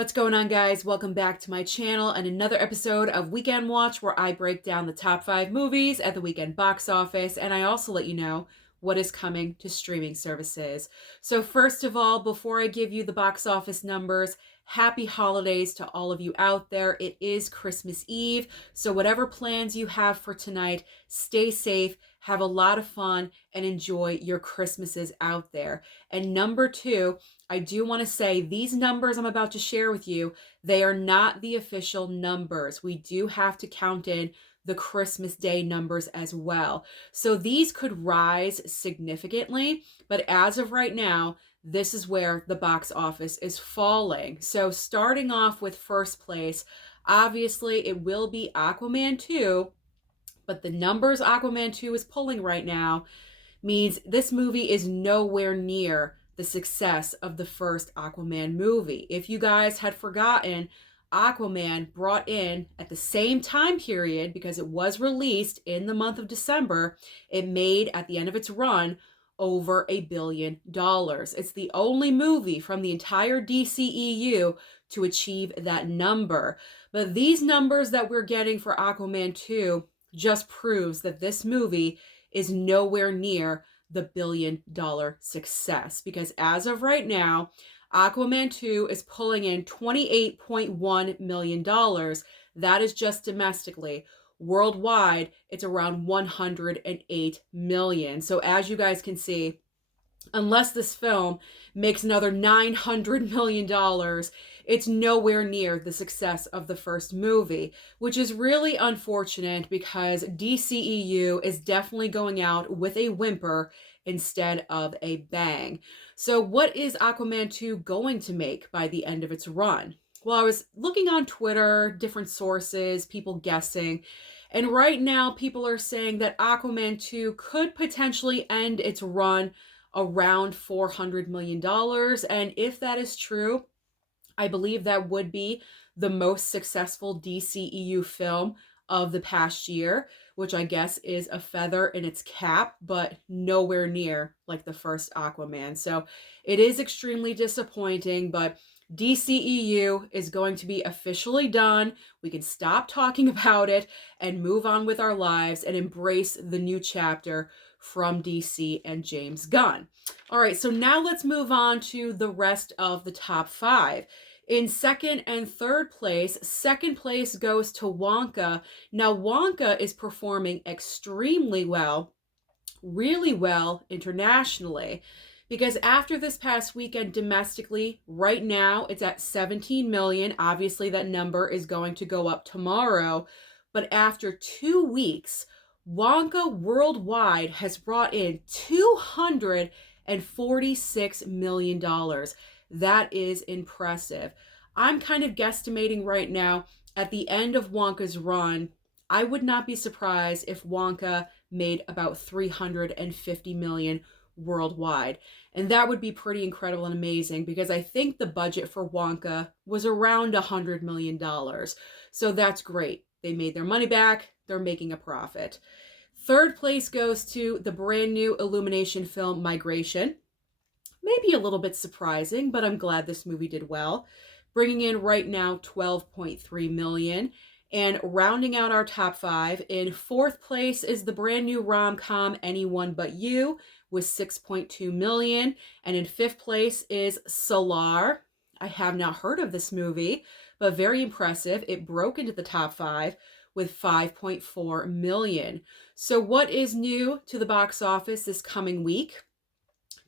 What's going on, guys? Welcome back to my channel and another episode of Weekend Watch where I break down the top 5 movies at the weekend box office, and I also let you know what is coming to streaming services. So first of all, before I give you the box office numbers, happy holidays to all of you out there. It is Christmas Eve, so whatever plans you have for tonight, stay safe, have a lot of fun, and enjoy your Christmases out there. And number two, I do want to say these numbers I'm about to share with you, they are not the official numbers. We do have to count in the Christmas Day numbers as well. So these could rise significantly, but as of right now, this is where the box office is falling. So starting off with first place, obviously it will be Aquaman 2, but the numbers Aquaman 2 is pulling right now means this movie is nowhere near the success of the first Aquaman movie. If you guys had forgotten, Aquaman brought in at the same time period, because it was released in the month of December, it made at the end of its run over $1 billion. It's the only movie from the entire DCEU to achieve that number. But these numbers that we're getting for Aquaman 2 just proves that this movie is nowhere near the $1 billion success, because as of right now, Aquaman 2 is pulling in $28.1 million. That is just domestically. Worldwide, it's around $108 million. So as you guys can see, unless this film makes another $900 million, it's nowhere near the success of the first movie, which is really unfortunate because DCEU is definitely going out with a whimper instead of a bang. So what is Aquaman 2 going to make by the end of its run? Well, I was looking on Twitter, different sources, people guessing, and right now people are saying that Aquaman 2 could potentially end its run around $400 million. And if that is true, I believe that would be the most successful DCEU film of the past year, which I guess is a feather in its cap, but nowhere near like the first Aquaman. So it is extremely disappointing, but DCEU is going to be officially done. We can stop talking about it and move on with our lives and embrace the new chapter from DC and James Gunn. All right, so now let's move on to the rest of the top 5. In second and third place, second place goes to Wonka. Now, Wonka is performing extremely well, really well internationally, because after this past weekend domestically, right now it's at 17 million. Obviously, that number is going to go up tomorrow. But after 2 weeks, Wonka worldwide has brought in $246 million. That is impressive. I'm kind of guesstimating right now, at the end of Wonka's run, I would not be surprised if Wonka made about 350 million worldwide. And that would be pretty incredible and amazing, because I think the budget for Wonka was around $100 million. So that's great. They made their money back. They're making a profit. Third place goes to the brand new Illumination film Migration. Maybe a little bit surprising, but I'm glad this movie did well, bringing in right now 12.3 million. And rounding out our top 5, in fourth place is the brand new rom-com Anyone But You with 6.2 million. And in fifth place is Solar. I have not heard of this movie, but very impressive. It broke into the top 5 with 5.4 million. So what is new to the box office this coming week?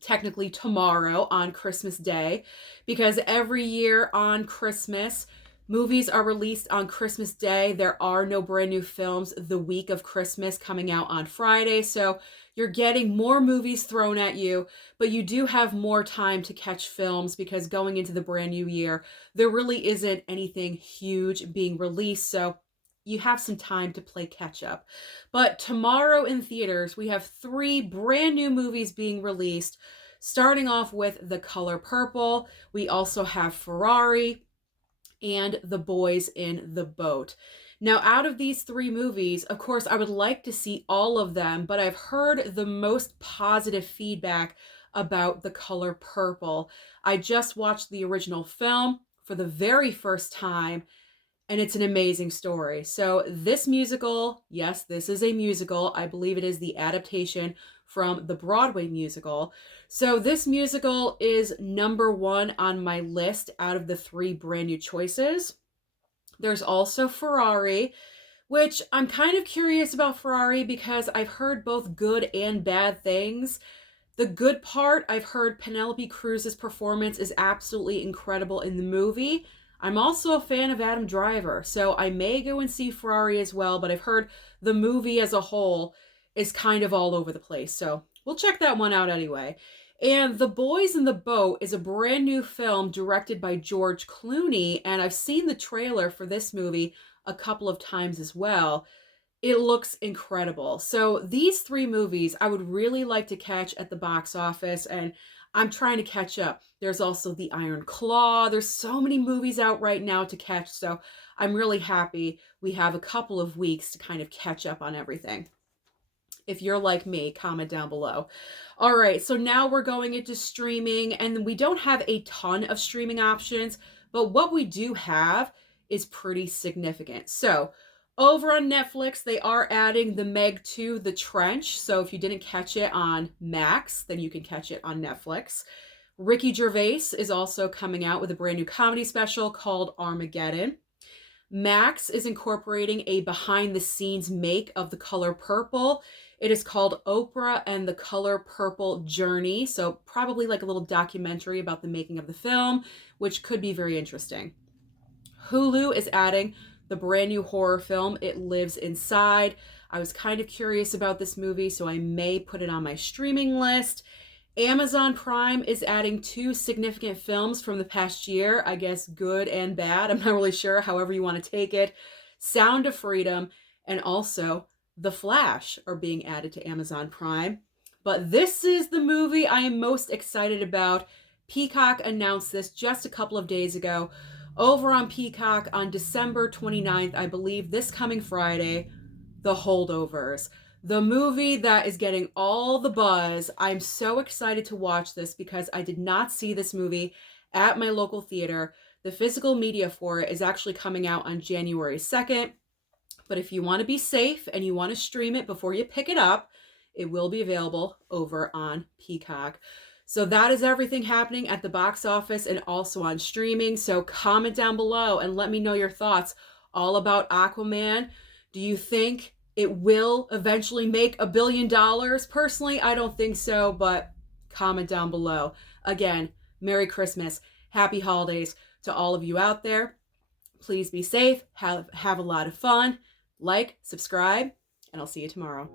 Technically tomorrow on Christmas Day, because every year on Christmas, movies are released on Christmas Day. There are no brand new films the week of Christmas coming out on Friday, so you're getting more movies thrown at you, but you do have more time to catch films, because going into the brand new year, there really isn't anything huge being released, so you have some time to play catch up. But tomorrow in theaters, we have 3 brand new movies being released, starting off with The Color Purple. We also have Ferrari and The Boys in the Boat. Now, out of these 3 movies, of course, I would like to see all of them, but I've heard the most positive feedback about The Color Purple. I just watched the original film for the very first time, and it's an amazing story. So this musical, yes, this is a musical. I believe it is the adaptation from the Broadway musical. So this musical is number one on my list out of the three brand new choices. There's also Ferrari, which I'm kind of curious about Ferrari because I've heard both good and bad things. The good part, I've heard Penelope Cruz's performance is absolutely incredible in the movie. I'm also a fan of Adam Driver, so I may go and see Ferrari as well, but I've heard the movie as a whole is kind of all over the place, so we'll check that one out anyway. And The Boys in the Boat is a brand new film directed by George Clooney, and I've seen the trailer for this movie a couple of times as well. It looks incredible. So these three movies I would really like to catch at the box office, and I'm trying to catch up. There's also The Iron Claw. There's so many movies out right now to catch, so I'm really happy we have a couple of weeks to kind of catch up on everything. If you're like me, comment down below. All right, so now we're going into streaming, and we don't have a ton of streaming options, but what we do have is pretty significant. So over on Netflix, they are adding the Meg 2, The Trench. So if you didn't catch it on Max, then you can catch it on Netflix. Ricky Gervais is also coming out with a brand new comedy special called Armageddon. Max is incorporating a behind-the-scenes make of The Color Purple. It is called Oprah and the Color Purple Journey. So probably like a little documentary about the making of the film, which could be very interesting. Hulu is adding the brand new horror film, It Lives Inside. I was kind of curious about this movie, so I may put it on my streaming list. Amazon Prime is adding two significant films from the past year, I guess good and bad. I'm not really sure, however you want to take it. Sound of Freedom and also The Flash are being added to Amazon Prime. But this is the movie I am most excited about. Peacock announced this just a couple of days ago. Over on Peacock on December 29th, I believe, this coming Friday, The Holdovers. The movie that is getting all the buzz. I'm so excited to watch this because I did not see this movie at my local theater. The physical media for it is actually coming out on January 2nd. But if you want to be safe and you want to stream it before you pick it up, it will be available over on Peacock. So that is everything happening at the box office and also on streaming. So comment down below and let me know your thoughts all about Aquaman. Do you think it will eventually make $1 billion? Personally, I don't think so, but comment down below. Again, Merry Christmas, Happy Holidays to all of you out there. Please be safe, have a lot of fun, like, subscribe, and I'll see you tomorrow.